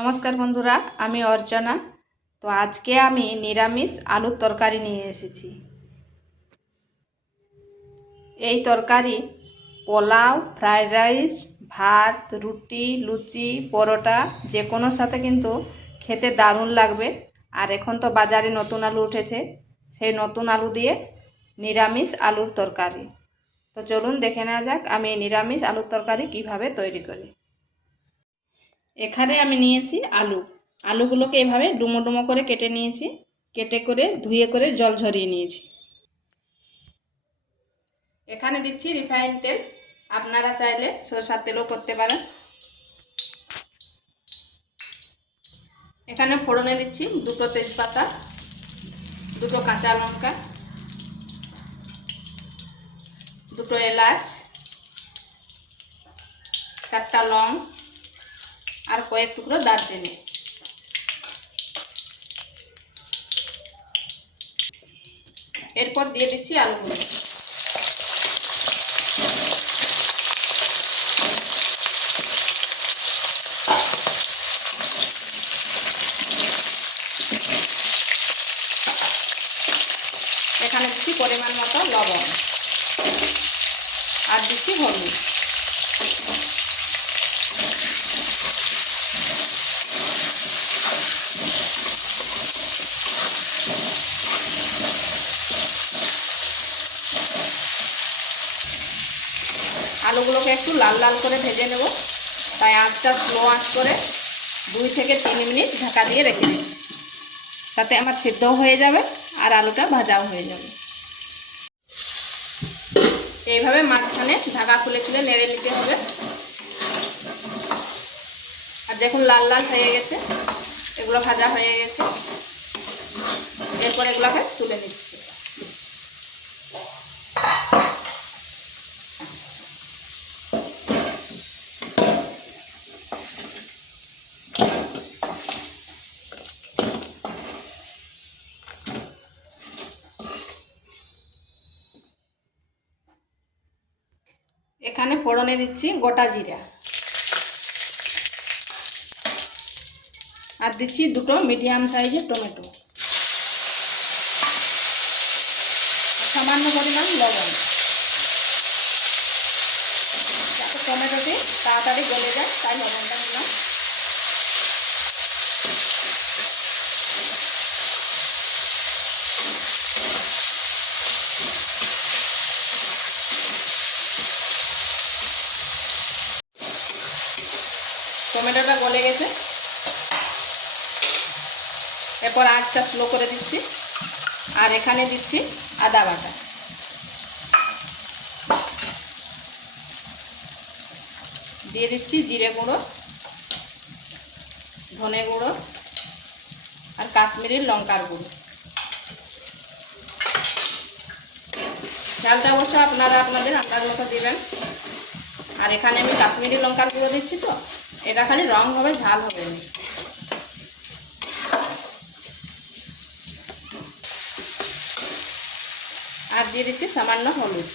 নমস্কার বন্ধুরা, আমি অর্চনা। তো আজকে আমি নিরামিষ আলুর তরকারি নিয়ে এসেছি। এই তরকারি পোলাও, ফ্রাইড রাইস, ভাত, রুটি, লুচি, পরোটা যে কোনোর সাথে কিন্তু খেতে দারুণ লাগবে। আর এখন তো বাজারে নতুন আলু উঠেছে, সেই নতুন আলু দিয়ে নিরামিষ আলুর তরকারি। তো চলুন দেখে নেওয়া যাক আমি এই নিরামিষ আলুর তরকারি কিভাবে তৈরি করি। এখানে আমি নিয়েছি আলুগুলোকে এভাবে ডুমো ডুমো করে কেটে নিয়েছি, কেটে করে ধুয়ে করে জল ঝরিয়ে নিয়েছি। এখানে দিচ্ছি রিফাইন তেল, আপনারা চাইলে সরষের তেলও করতে পারেন। এখানে ফোড়নে দিচ্ছি দুটো তেজপাতা, দুটো কাঁচা লঙ্কা, দুটো এলাচ, 4টা লং আর কয়েক টুকরো দারচিনি। এরপর দিয়ে দিচ্ছি আলুগুলো। এখানে দিচ্ছি পরিমাণ মতো লবণ আর দিচ্ছি হলুদ। আলুগুলোকে একটু লাল লাল করে ভেজে নেব, তাই আঁচটা স্লো আঁচ করে 2 থেকে 3 মিনিট ঢাকা দিয়ে রেখে দিচ্ছি, তাতে আমার সিদ্ধও হয়ে যাবে আর আলুটা ভাজাও হয়ে যাবে। এইভাবে মাঝখানে ঢাকা খুলে খুলে নেড়ে নিতে হবে। আর দেখুন লাল লাল হয়ে গেছে, এগুলো ভাজা হয়ে গেছে। এরপর এগুলোকে তুলে নিচ্ছি। এখানে ফোড়নে দিচ্ছি গোটা জিরা আর দিচ্ছি দুটো মিডিয়াম সাইজের টমেটো, সামান্য পরিমাণ লবণ, যাতে টমেটোটি তাড়াতাড়ি গলে যায় তাই লবণটা দিলাম। টমেটোটা গলে গেছে, এরপর আঁচটা স্লো করে দিচ্ছি আর এখানে দিচ্ছি আদা বাটা, দিয়ে দিচ্ছি জিরে গুঁড়ো, ধনে গুঁড়ো আর কাশ্মীরি লঙ্কার গুঁড়ো। ঝালটা অবশ্য আপনারা আপনাদের আন্দাজ মতো দিবেন। আর এখানে আমি কাশ্মীরি লঙ্কার গুঁড়ো দিচ্ছি, তো এটা খালি রং হবে, ঝাল হবে না। আর দিয়ে দিচ্ছি সামান্য হলুদ।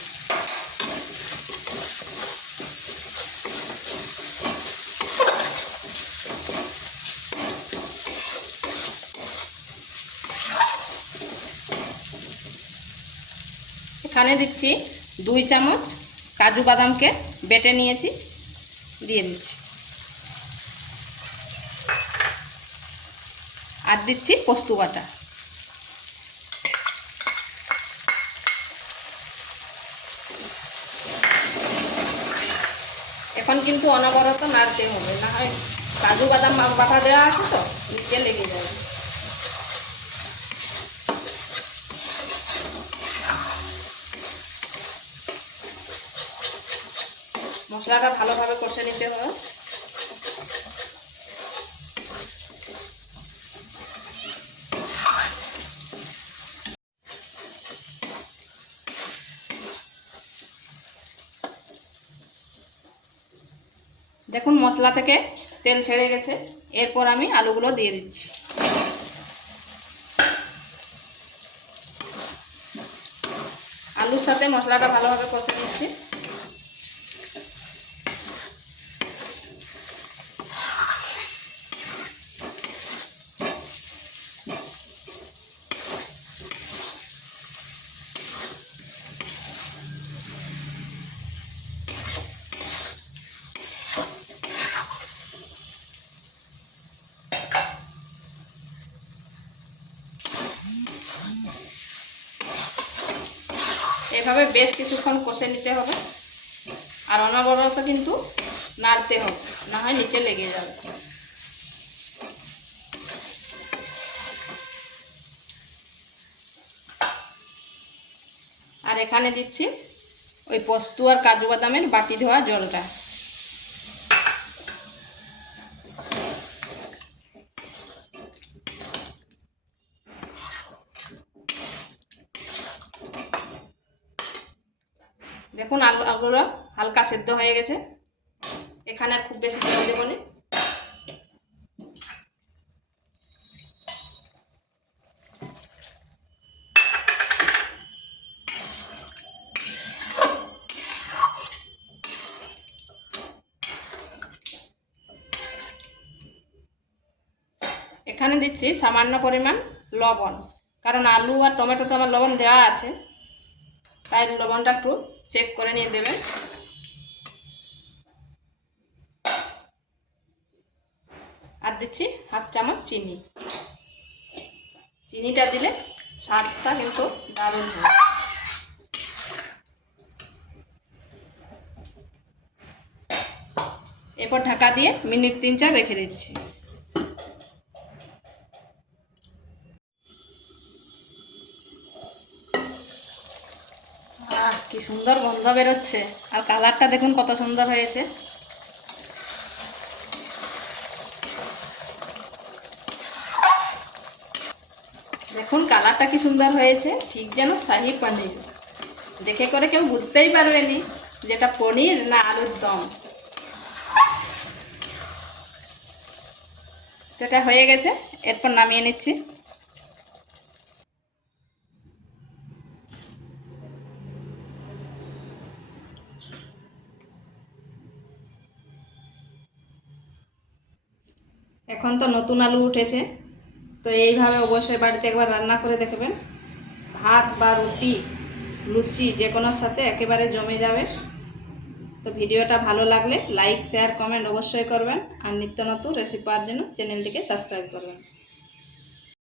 এখানে দিচ্ছি 2 চামচ কাজু বাদামকে বেটে নিয়েছি, দিয়ে দিচ্ছি। আর দিচ্ছি পোস্ত বাটা। এখন কিন্তু অনবরত নাড়তে হবে, না হয় কাজু বাদাম বাটা দেওয়া আছে তো নিচে লেগে যাবে। মশলাটা ভালোভাবে কষে নিতে হবে। দেখুন মশলা থেকে তেল ছেড়ে গেছে, এরপর আমি আলুগুলো দিয়ে দিচ্ছি। আলুর সাথে মশলাটা ভালোভাবে কষে নিচ্ছি। এভাবে বেশ কিছুক্ষণ কষে নিতে হবে, আর অনবরত কিন্তু নাড়তে হবে, না হয় নিচে লেগে যাবে। আর এখানে দিচ্ছি ওই পোস্ত আর কাজু বাদামের বাটি ধোয়া জলটা। দেখুন আলুগুলো হালকা সেদ্ধ হয়ে গেছে, এখানে আর খুব বেশি জল দেবো না। এখানে দিচ্ছি সামান্য পরিমাণ লবণ, কারণ আলু আর টমেটোতে আমার লবণ দেওয়া আছে, তাই লবণটা একটু চেক করে নিয়ে দেবেন। আর দিচ্ছি হাফ চামচ চিনি। চিনিটা দিলে স্বাদটা কিন্তু দারুণ হয়। এরপর ঢাকা দিয়ে মিনিট 3-4 রেখে দিচ্ছি। কি সুন্দর গন্ধ বেরোচ্ছে, আর কালারটা দেখুন কত সুন্দর হয়েছে। দেখুন কালারটা কি সুন্দর হয়েছে, ঠিক যেন শাহী পনির। দেখে করে কেউ বুঝতেই পারবেনি যেটা পনির না আলুর দম। এটা হয়ে গেছে, এরপর নামিয়ে নিচ্ছি। এখন তো নতুন আলু উঠেছে, তো এইভাবে অবশ্যই বাড়িতে একবার রান্না করে দেখবেন। ভাত বা রুটি, লুচি যে কোনোর সাথে একেবারে জমে যাবে। তো ভিডিওটা ভালো লাগলে লাইক, শেয়ার, কমেন্ট অবশ্যই করবেন, আর নিত্য নতুন রেসিপি পাওয়ার জন্য চ্যানেলটিকে সাবস্ক্রাইব করবেন।